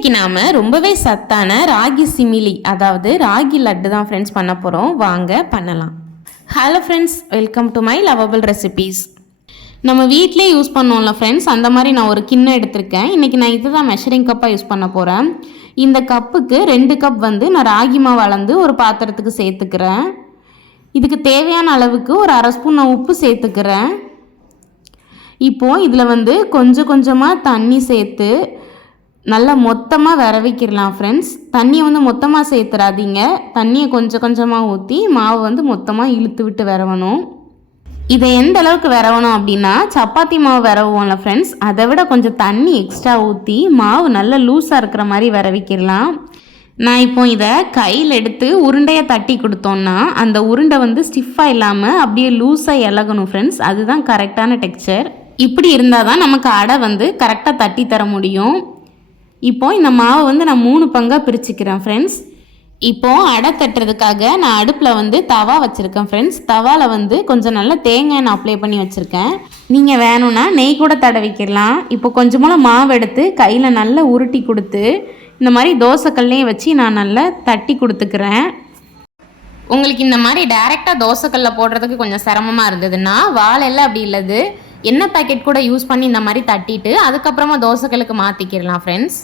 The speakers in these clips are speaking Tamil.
இன்னைக்கு நாம ரொம்பவே சத்தான ராகி சிமிலி அதாவது ராகி லட்டு தான் ஃப்ரெண்ட்ஸ் பண்ண போகிறோம். வாங்க பண்ணலாம். Hello friends, welcome to my lovable recipes. நம்ம வீட்டிலே யூஸ் பண்ணோம்ல ஃப்ரெண்ட்ஸ், அந்த மாதிரி நான் ஒரு கிண்ணம் எடுத்திருக்கேன். இன்றைக்கி நான் இது தான் மெஷரிங் கப்பாக யூஸ் பண்ண போகிறேன். இந்த கப்புக்கு 2 கப் நான் ராகி மாவு அளந்து ஒரு பாத்திரத்துக்கு சேர்த்துக்கிறேன். இதுக்கு தேவையான அளவுக்கு ஒரு அரை ஸ்பூன் நான் உப்பு சேர்த்துக்கிறேன். இப்போது இதில் கொஞ்சம் கொஞ்சமாக தண்ணி சேர்த்து நல்லா மொத்தமாக விரவிக்கிடலாம் ஃப்ரெண்ட்ஸ். தண்ணியை மொத்தமாக சேர்த்துறாதீங்க. தண்ணியை கொஞ்சம் கொஞ்சமாக ஊற்றி மாவு மொத்தமாக இழுத்து விட்டு விரவணும். இதை எந்த அளவுக்கு விரவணும் அப்படின்னா, சப்பாத்தி மாவு விரவுவோம்ல ஃப்ரெண்ட்ஸ், அதை விட கொஞ்சம் தண்ணி எக்ஸ்ட்ரா ஊற்றி மாவு நல்லா லூஸாக இருக்கிற மாதிரி விரவிக்கிடலாம். நான் இப்போ இதை கையில் எடுத்து உருண்டையை தட்டி கொடுத்தோன்னா அந்த உருண்டை ஸ்டிஃபாக இல்லாமல் அப்படியே லூஸாக இலகணும் ஃப்ரெண்ட்ஸ். அதுதான் கரெக்டான டெக்ஸ்சர். இப்படி இருந்தால் தான் நமக்கு அடை கரெக்டாக தட்டி தர முடியும். இப்போது இந்த மாவை நான் 3 பங்காக பிரிச்சுக்கிறேன் ஃப்ரெண்ட்ஸ். இப்போது அடை தட்டுறதுக்காக நான் அடுப்பில் தவா வச்சுருக்கேன் ஃப்ரெண்ட்ஸ். தவாவில் கொஞ்சம் நல்லா தேங்காய் நான் அப்ளை பண்ணி வச்சுருக்கேன். நீங்கள் வேணும்னா நெய் கூட தடவிக்கிடலாம். இப்போ கொஞ்சமாக மாவு எடுத்து கையில் நல்லா உருட்டி கொடுத்து இந்த மாதிரி தோசைக்கல்லையும் வச்சு நான் நல்லா தட்டி கொடுத்துக்கிறேன். உங்களுக்கு இந்த மாதிரி டைரெக்டாக தோசைக்கல்ல போடுறதுக்கு கொஞ்சம் சிரமமாக இருந்ததுன்னா வாழையில் அப்படி இல்லது எண்ணெய் பேக்கெட் கூட யூஸ் பண்ணி இந்த மாதிரி தட்டிட்டு அதுக்கப்புறமா தோசைக்கல்லுக்கு மாற்றிக்கிடலாம் ஃப்ரெண்ட்ஸ்.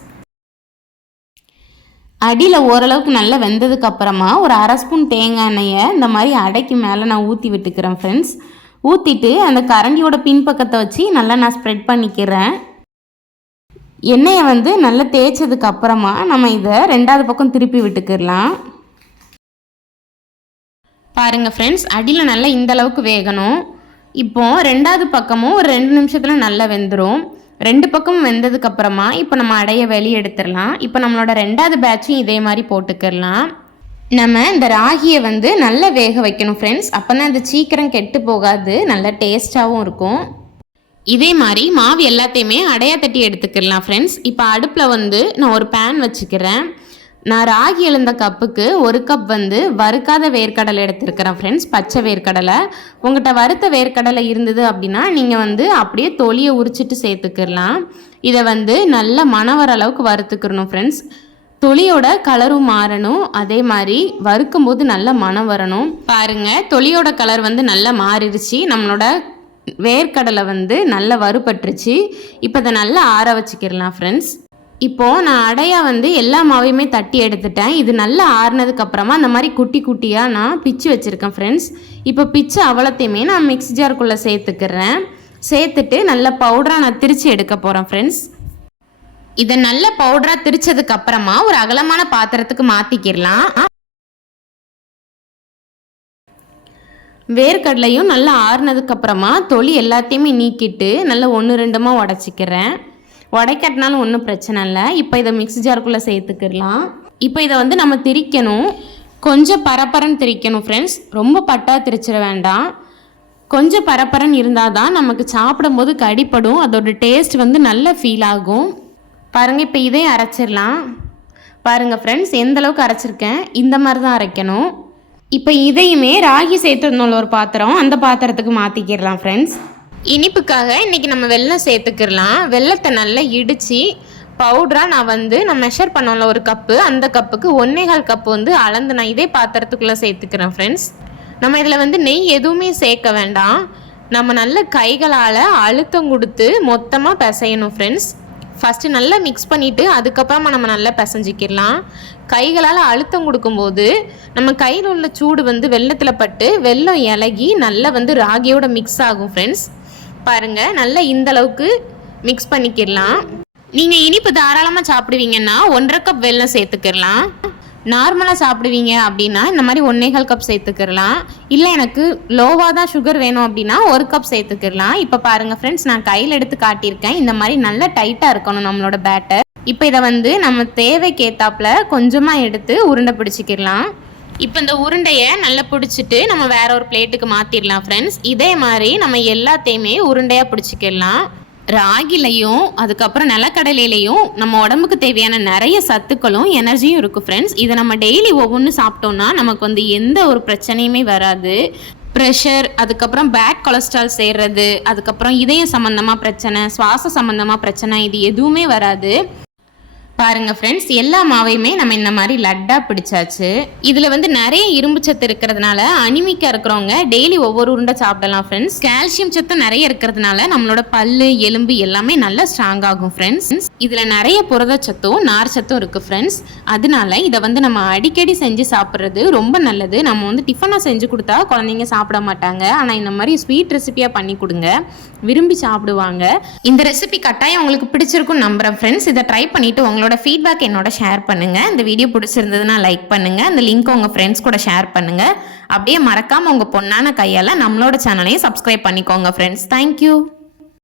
அடியில் ஓரளவுக்கு நல்லா வெந்ததுக்கு அப்புறமா ஒரு அரை ஸ்பூன் தேங்காய் எண்ணெயை இந்த மாதிரி அடைக்கு மேலே நான் ஊற்றி விட்டுக்கிறேன் ஃப்ரெண்ட்ஸ். ஊற்றிட்டு அந்த கரண்டியோட பின்பக்கத்தை வச்சு நல்லா நான் ஸ்ப்ரெட் பண்ணிக்கிறேன். எண்ணெயை நல்லா தேய்ச்சதுக்கு அப்புறமா நம்ம இதை 2வது பக்கம் திருப்பி விட்டுக்கிடலாம். பாருங்கள் ஃப்ரெண்ட்ஸ், அடியில் நல்லா இந்த அளவுக்கு வேகணும். இப்போது 2வது பக்கமும் ஒரு 2 நிமிஷத்தில் நல்லா வெந்துடும். 2 பக்கமும் வெந்ததுக்கப்புறமா இப்போ நம்ம அடைய வெளியே எடுத்துடலாம். இப்போ நம்மளோட 2வது பேட்சும் இதே மாதிரி போட்டுக்கிடலாம். நம்ம இந்த ராகியை நல்லா வேக வைக்கணும் ஃப்ரெண்ட்ஸ். அப்போ தான் அது சீக்கிரம் கெட்டு போகாது, நல்லா டேஸ்ட்டாகவும் இருக்கும். இதே மாதிரி மாவு எல்லாத்தையுமே அடையாக தட்டி எடுத்துக்கிடலாம் ஃப்ரெண்ட்ஸ். இப்போ அடுப்பில் நான் ஒரு பேன் வச்சுக்கிறேன். நான் ராகி எழுந்த கப்புக்கு 1 கப் வறுக்காத வேர்க்கடலை எடுத்துருக்கிறேன் ஃப்ரெண்ட்ஸ், பச்சை வேர்க்கடலை. உங்கள்கிட்ட வறுத்த வேர்க்கடலை இருந்தது அப்படின்னா நீங்கள் அப்படியே தொலியை உரிச்சிட்டு சேர்த்துக்கிடலாம். இதை நல்லா மணம் வர அளவுக்கு வறுத்துக்கிறணும் ஃப்ரெண்ட்ஸ். தொலியோட கலரும் மாறணும், அதே மாதிரி வறுக்கும்போது நல்லா மணம் வரணும். பாருங்கள், தொலியோட கலர் நல்லா மாறிடுச்சு. நம்மளோட வேர்க்கடலை நல்லா வறுபட்டுருச்சு. இப்போ இதை நல்லா ஆற வச்சுக்கிடலாம் ஃப்ரெண்ட்ஸ். இப்போது நான் அடையாக எல்லா மாவையுமே தட்டி எடுத்துட்டேன். இது நல்லா ஆறுனதுக்கப்புறமா அந்த மாதிரி குட்டி குட்டியாக நான் பிச்சு வச்சுருக்கேன் ஃப்ரெண்ட்ஸ். இப்போ பிச்சு அவ்வளோத்தையுமே நான் மிக்ஸி ஜாருக்குள்ளே சேர்த்துக்கிறேன். சேர்த்துட்டு நல்ல பவுடராக நான் திரித்து எடுக்க போகிறேன் ஃப்ரெண்ட்ஸ். இதை நல்ல பவுடராக திரிச்சதுக்கப்புறமா ஒரு அகலமான பாத்திரத்துக்கு மாற்றிக்கிடலாம். வேர்க்கடலையும் நல்லா ஆறுனதுக்கப்புறமா தொலி எல்லாத்தையுமே நீக்கிட்டு நல்லா 1-2 உடச்சிக்கிறேன். உடைக்கட்டினாலும் ஒன்றும் பிரச்சனை இல்லை. இப்போ இதை மிக்ஸி ஜாருக்குள்ளே சேர்த்துக்கிடலாம். இப்போ இதை நம்ம திரிக்கணும். கொஞ்சம் பரப்பரன்னு திரிக்கணும் ஃப்ரெண்ட்ஸ், ரொம்ப பட்டாக திரிச்சிட வேண்டாம். கொஞ்சம் பரப்பரன்னு இருந்தால் தான் நமக்கு சாப்பிடும்போது கடிப்படும், அதோட டேஸ்ட் நல்லா ஃபீல் ஆகும். பாருங்கள், இப்போ இதையும் அரைச்சிடலாம். பாருங்கள் ஃப்ரெண்ட்ஸ், எந்த அளவுக்கு அரைச்சிருக்கேன், இந்த மாதிரி தான் அரைக்கணும். இப்போ இதையுமே ராகி சேர்த்துருந்தோம்ல ஒரு பாத்திரம், அந்த பாத்திரத்துக்கு மாற்றிக்கிடலாம் ஃப்ரெண்ட்ஸ். இனிப்புக்காக இன்றைக்கி நம்ம வெல்லம் சேர்த்துக்கிடலாம். வெல்லத்தை நல்லா இடித்து பவுடராக நான் மெஷர் பண்ணோம்ல ஒரு கப்பு, அந்த கப்புக்கு 1.25 கப்பு அளந்து நான் இதே பாத்திரத்துக்குள்ளே சேர்த்துக்கிறேன் ஃப்ரெண்ட்ஸ். நம்ம இதில் நெய் எதுவுமே சேர்க்க வேண்டாம். நம்ம நல்ல கைகளால் அழுத்தம் கொடுத்து மொத்தமாக பிசையணும் ஃப்ரெண்ட்ஸ். ஃபஸ்ட்டு நல்லா மிக்ஸ் பண்ணிவிட்டு அதுக்கப்புறமா நம்ம நல்லா பிசைஞ்சிக்கிடலாம். கைகளால் அழுத்தம் கொடுக்கும்போது நம்ம கையில் உள்ள சூடு வெல்லத்தில் பட்டு வெல்லம் இலகி நல்லா ராகியோட மிக்ஸ் ஆகும் ஃப்ரெண்ட்ஸ். பாருங்கள், நல்லா இந்த அளவுக்கு மிக்ஸ் பண்ணிக்கிடலாம். நீங்கள் இனிப்பு தாராளமாக சாப்பிடுவீங்கன்னா 1.5 கப் வெல்லம் சேர்த்துக்கிடலாம். நார்மலாக சாப்பிடுவீங்க அப்படின்னா இந்த மாதிரி 1.25 கப் சேர்த்துக்கிடலாம். இல்லை எனக்கு லோவாக தான் சுகர் வேணும் அப்படின்னா 1 கப் சேர்த்துக்கிடலாம். இப்போ பாருங்கள் ஃப்ரெண்ட்ஸ், நான் கையில் எடுத்து காட்டியிருக்கேன். இந்த மாதிரி நல்லா டைட்டாக இருக்கணும் நம்மளோட பேட்டர். இப்போ இதை நம்ம தேவைக்கு ஏற்றாப்புல கொஞ்சமாக எடுத்து உருண்டை பிடிச்சிக்கிடலாம். இப்போ இந்த உருண்டையை நல்லா பிடிச்சிட்டு நம்ம வேற ஒரு பிளேட்டுக்கு மாற்றிடலாம் ஃப்ரெண்ட்ஸ். இதே மாதிரி நம்ம எல்லாத்தையுமே உருண்டையாக பிடிச்சிக்கிடலாம். ராகிலையும் அதுக்கப்புறம் நிலக்கடலையிலையும் நம்ம உடம்புக்கு தேவையான நிறைய சத்துக்களும் எனர்ஜியும் இருக்குது ஃப்ரெண்ட்ஸ். இதை நம்ம டெய்லி ஒவ்வொன்று சாப்பிட்டோன்னா நமக்கு எந்த ஒரு பிரச்சனையுமே வராது. ப்ரெஷர், அதுக்கப்புறம் பேட் கொலஸ்ட்ரால் சேர்றது, அதுக்கப்புறம் இதயம் சம்மந்தமாக பிரச்சனை, சுவாச சம்மந்தமாக பிரச்சனை, இது எதுவுமே வராது. பாருங்க ஃப்ரெண்ட்ஸ், எல்லா மாவையுமே நம்ம இந்த மாதிரி லட்டா பிடிச்சாச்சு. இதுல வந்து நிறைய இரும்பு சத்து இருக்கிறதுனால அனிமிக்கா இருக்கிறவங்க டெய்லி ஒவ்வொரு உருண்டை சாப்பிடலாம் ஃப்ரெண்ட்ஸ். கால்சியம் சத்து நிறைய இருக்கிறதுனால நம்மளோட பல்லு எலும்பு எல்லாமே நல்லா ஸ்ட்ராங் ஆகும் ஃப்ரெண்ட்ஸ். இதுல நிறைய புரதச்சத்தும் நார் சத்தும் இருக்கு ஃப்ரெண்ட்ஸ். அதனால இதை வந்து நம்ம அடிக்கடி செஞ்சு சாப்பிட்றது ரொம்ப நல்லது. நம்ம வந்து டிஃபனா செஞ்சு கொடுத்தா குழந்தைங்க சாப்பிட மாட்டாங்க. ஆனா இந்த மாதிரி ஸ்வீட் ரெசிபியா பண்ணி கொடுங்க, விரும்பி சாப்பிடுவாங்க. இந்த ரெசிபி கட்டாயம் உங்களுக்கு பிடிச்சிருக்கும் நம்புறேன் ஃப்ரெண்ட்ஸ். இதை ட்ரை பண்ணிட்டு உங்களோட ஃபீட்பேக் என்னோட ஷேர் பண்ணுங்க. இந்த வீடியோ பிடிச்சிருந்ததுன்னா லைக் பண்ணுங்க, இந்த லிங்க் உங்க ஃப்ரெண்ட்ஸ் கூட ஷேர் பண்ணுங்க. அப்படியே மறக்காம உங்க பொண்ணான கையால நம்மளோட சேனலையும் சப்ஸ்கிரைப் பண்ணிக்கோங்க ஃப்ரெண்ட்ஸ். தேங்க்யூ.